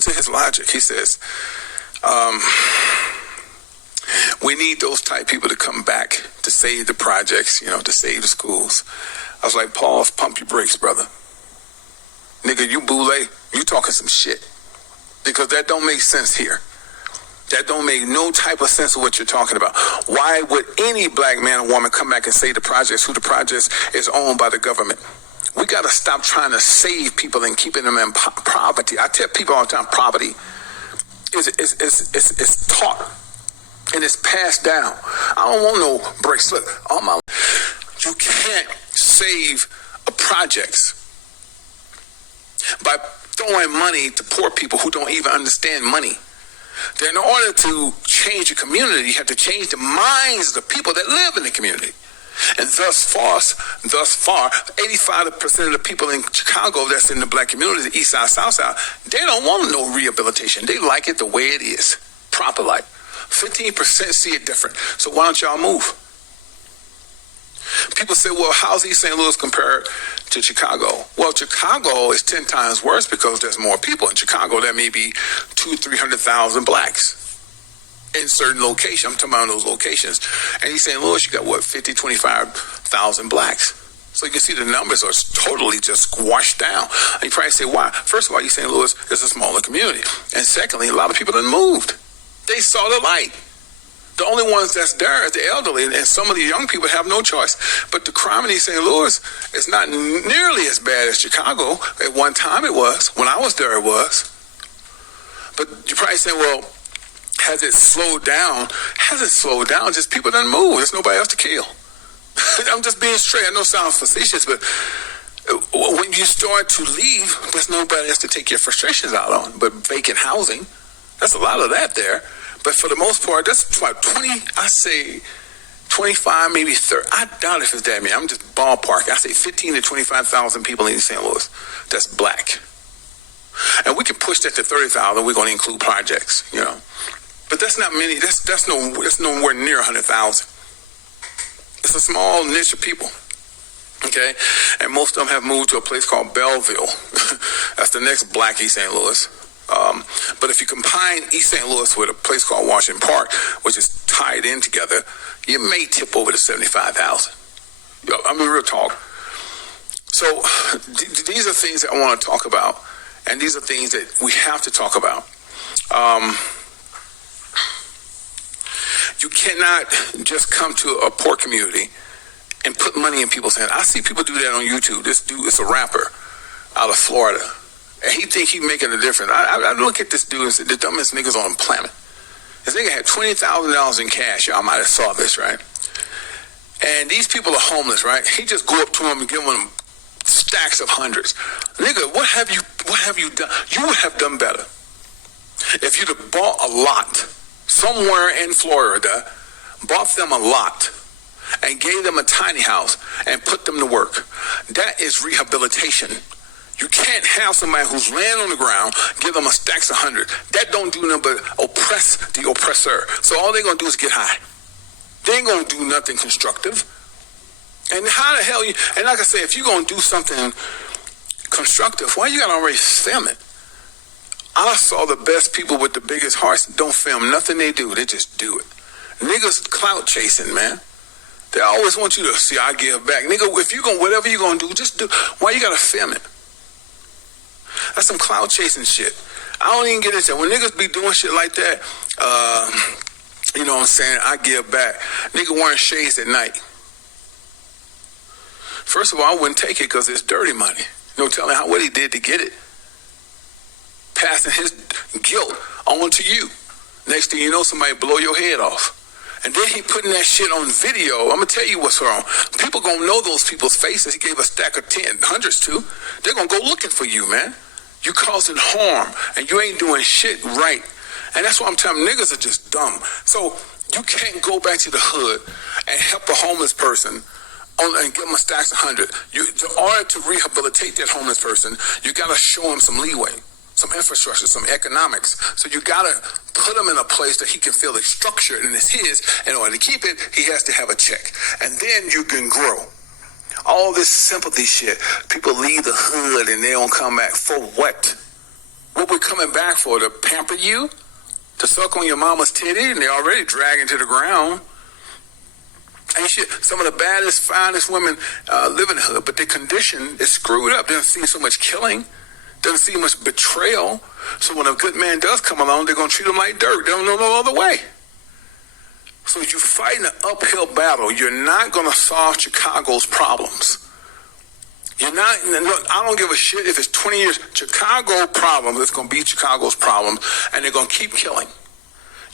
to his logic. He says, we need those type people to come back to save the projects, to save the schools. I was like, pause, pump your brakes, brother. Nigga, you boule, you talking some shit. Because that don't make sense here. That don't make no type of sense of what you're talking about. Why would any black man or woman come back and say the projects, who the projects is owned by the government? We got to stop trying to save people and keeping them in poverty. I tell people all the time, poverty is taught and it's passed down. I don't want no breaks. Look, you can't save a projects by throwing money to poor people who don't even understand money. Then in order to change a community, you have to change the minds of the people that live in the community. And thus far, 85% of the people in Chicago that's in the black community, the east side, south side, they don't want no rehabilitation. They like it the way it is, proper life. 15% see it different. So why don't y'all move? People say, well, how's East St. Louis compared to Chicago? Well, Chicago is 10 times worse because there's more people. In Chicago, there may be 200,000-300,000 blacks in certain locations. I'm talking about those locations. And East St. Louis, you got, 25,000 blacks. So you can see the numbers are totally just washed down. And you probably say, why? First of all, East St. Louis is a smaller community. And secondly, a lot of people have moved. They saw the light. The only ones that's there is the elderly, and some of the young people have no choice. But the crime in East St. Louis is not nearly as bad as Chicago. At one time it was. When I was there, it was. But you're probably saying, well, has it slowed down? Has it slowed down? Just people don't move. There's nobody else to kill. I'm just being straight. I know it sounds facetious, but when you start to leave, there's nobody else to take your frustrations out on. But vacant housing, that's a lot of that there. But for the most part, that's about 25, maybe 30. I doubt if it's that many. I'm just ballpark. I say 15 to 25,000 people in East St. Louis. That's black. And we can push that to 30,000. We're going to include projects, But that's not many. That's nowhere near 100,000. It's a small niche of people. Okay? And most of them have moved to a place called Belleville. That's the next black East St. Louis. But if you combine East St. Louis with a place called Washington Park, which is tied in together, you may tip over to 75,000. I mean, real talk. So these are things that I want to talk about, and these are things that we have to talk about. You cannot just come to a poor community and put money in people's hands. I see people do that on YouTube. This dude is a rapper out of Florida. And he think he making a difference. I look at this dude and say, the dumbest niggas on the planet. This nigga had $20,000 in cash. Y'all might have saw this, right? And these people are homeless, right? He just go up to them and give them stacks of hundreds. Nigga, what have you done? You would have done better if you'd have bought a lot somewhere in Florida, bought them a lot, and gave them a tiny house and put them to work. That is rehabilitation. You can't have somebody who's laying on the ground, give them a stacks of 100. That don't do nothing but oppress the oppressor. So all they're going to do is get high. They ain't going to do nothing constructive. And how the hell and like I say, if you're going to do something constructive, why you got to already film it? I saw the best people with the biggest hearts don't film nothing they do. They just do it. Niggas clout chasing, man. They always want you to see, I give back. Nigga, if you going whatever you going to do, just do. Why you got to film it? That's some cloud chasing shit. I don't even get into it. When niggas be doing shit like that, you know what I'm saying, I give back. Nigga wearing shades at night. First of all, I wouldn't take it because it's dirty money. No telling what he did to get it. Passing his guilt on to you. Next thing you know, somebody blow your head off. And then he putting that shit on video. I'm going to tell you what's wrong. People going to know those people's faces. He gave a stack of 10, hundreds to. They're going to go looking for you, man. You causing harm, and you ain't doing shit right. And that's why I'm telling niggas are just dumb. So you can't go back to the hood and help a homeless person and give them a stacks of 100. In order to rehabilitate that homeless person, you got to show him some leeway, some infrastructure, some economics. So you got to put him in a place that he can feel it's structured and it's his. In order to keep it, he has to have a check. And then you can grow. All this sympathy shit, people leave the hood and they don't come back. For what? What we're coming back for, to pamper you, to suck on your mama's titty, and they're already dragging to the ground. And shit, some of the baddest, finest women live in the hood, but their condition is screwed up. They don't see so much killing, doesn't see much betrayal. So when a good man does come along, they're going to treat him like dirt. They don't know no other way. So if you're fighting an uphill battle, you're not going to solve Chicago's problems. You're not, I don't give a shit if it's 20 years. Chicago problems, it's going to be Chicago's problems, and they're going to keep killing.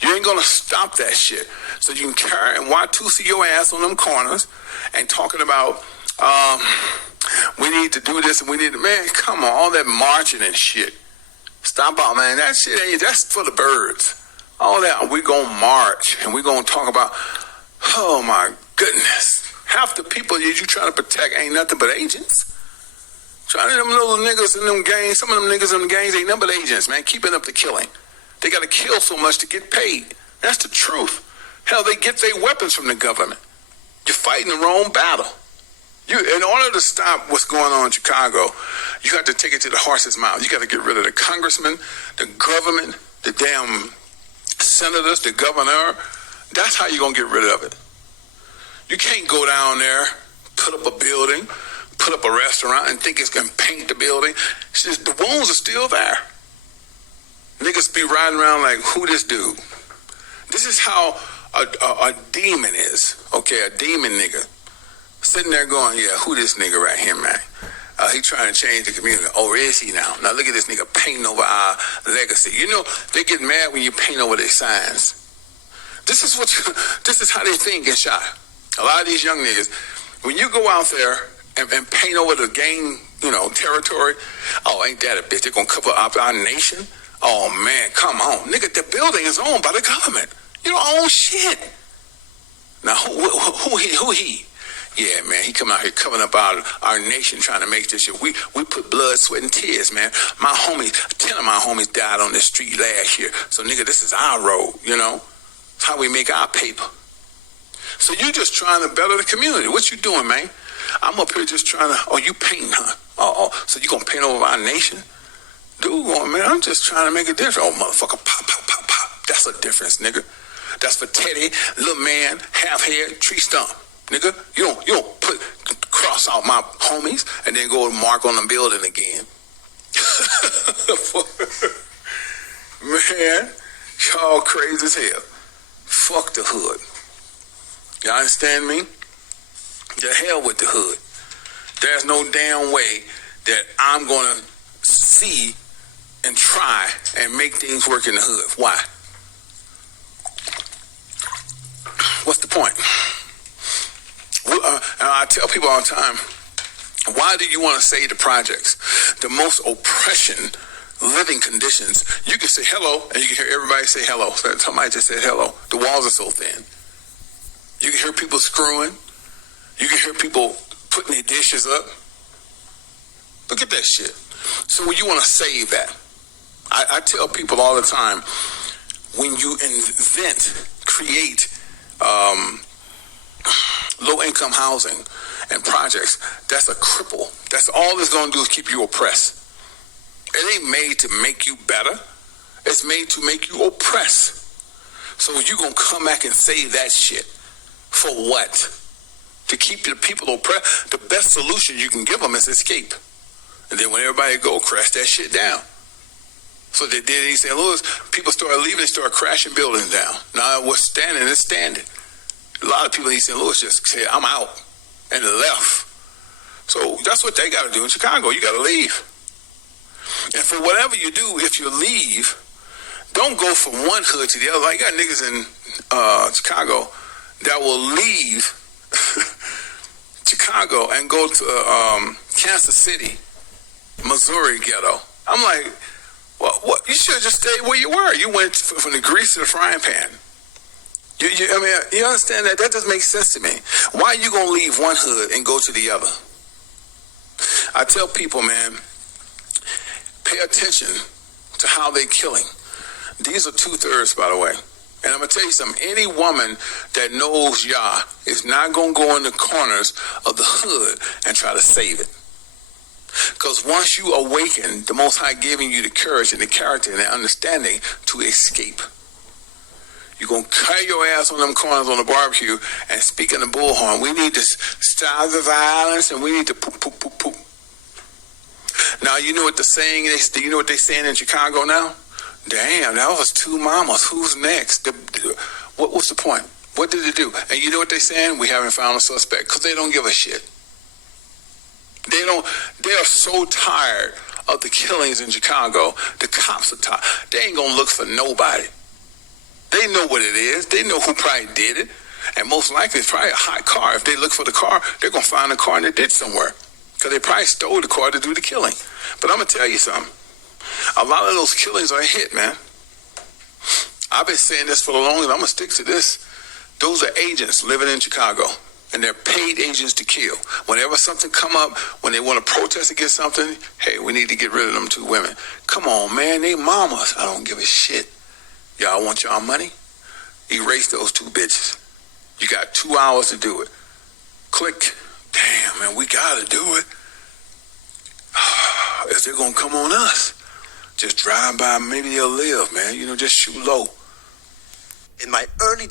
You ain't going to stop that shit. So you can carry and Y2C your ass on them corners and talking about, we need to do this and we need to, man, come on, all that marching and shit. Stop out, man. That shit ain't, that's for the birds. All that, we going to march and we going to talk about, oh my goodness. Half the people you trying to protect ain't nothing but agents. Trying to them little niggas in them gangs, some of them niggas in them gangs ain't nothing but agents, man, keeping up the killing. They got to kill so much to get paid. That's the truth. Hell, they get their weapons from the government. You're fighting the wrong battle. In order to stop what's going on in Chicago, you got to take it to the horse's mouth. You got to get rid of the congressman, the government, the damn senators, the governor. That's how you're going to get rid of it. You can't go down there, put up a building, put up a restaurant, and think it's going to paint the building. It's just, the wounds are still there. Niggas be riding around like, who this dude? This is how a demon is. Okay, a demon nigga. Sitting there going, yeah, who this nigga right here, man? He trying to change the community. Oh, where is he now? Now look at this nigga painting over our legacy. You know, they get mad when you paint over their signs. This is how they think and shot. A lot of these young niggas, when you go out there and paint over the gang, territory, oh, ain't that a bitch? They're gonna cover up our nation? Oh man, come on, nigga, the building is owned by the government. You don't own shit. Now who he? Yeah, man, he come out here covering up our nation, trying to make this shit. We put blood, sweat, and tears, man. 10 of my homies died on this street last year. So nigga, this is our road, It's how we make our paper. So you just trying to better the community. What you doing, man? I'm up here just trying to, oh, you painting, huh? Oh, so you gonna paint over our nation? Dude, man, I'm just trying to make a difference. Oh, motherfucker, pop, pop, pop, pop. That's a difference, nigga. That's for Teddy, little man, half head, tree stump. Nigga, you don't cross out my homies and then go and mark on the building again. Man, y'all crazy as hell. Fuck the hood. You understand me? The hell with the hood. There's no damn way that I'm gonna see and try and make things work in the hood. Why? What's the point? And I tell people all the time, why do you want to save the projects? The most oppression, living conditions. You can say hello, and you can hear everybody say hello. So somebody just said hello. The walls are so thin. You can hear people screwing. You can hear people putting their dishes up. Look at that shit. So you want to save that. I tell people all the time, when you create low-income housing and projects, that's a cripple. That's all it's going to do is keep you oppressed. It ain't made to make you better. It's made to make you oppressed. So you going to come back and save that shit. For what? To keep the people oppressed? The best solution you can give them is escape. And then when everybody go, crash that shit down. So they did in St. Louis. People started leaving and started crashing buildings down. Now what's standing is standing. A lot of people in St. Louis just said, I'm out. And they left. So that's what they got to do in Chicago. You got to leave. And for whatever you do, if you leave, don't go from one hood to the other. Like, you got niggas in Chicago that will leave Chicago and go to Kansas City, Missouri ghetto. I'm like, well, what? You should have just stayed where you were. You went from the grease to the frying pan. You understand that? That doesn't make sense to me. Why are you going to leave one hood and go to the other? I tell people, man, pay attention to how they're killing. These are 2/3, by the way. And I'm going to tell you something. Any woman that knows Yah is not going to go in the corners of the hood and try to save it. Because once you awaken, the Most High giving you the courage and the character and the understanding to escape. You're going to carry your ass on them corners on the barbecue and speak in the bullhorn. We need to stop the violence and we need to poop, poop, poop, poop. Now, you know what the saying is? Do you know what they're saying in Chicago now? Damn, that was two mamas. Who's next? What's the point? What did it do? And you know what they're saying? We haven't found a suspect because they don't give a shit. They are so tired of the killings in Chicago. The cops are tired. They ain't going to look for nobody. They know what it is. They know who probably did it. And most likely it's probably a hot car. If they look for the car, they're going to find the car in the ditch somewhere. Because they probably stole the car to do the killing. But I'm going to tell you something. A lot of those killings are a hit, man. I've been saying this for the longest. I'm going to stick to this. Those are agents living in Chicago. And they're paid agents to kill. Whenever something come up, when they want to protest against something, hey, we need to get rid of them two women. Come on, man, they mamas. I don't give a shit. Y'all want y'all money? Erase those two bitches. You got 2 hours to do it. Click. Damn, man, we got to do it. Is they going to come on us? Just drive by, maybe they'll live, man. You know, just shoot low. In my early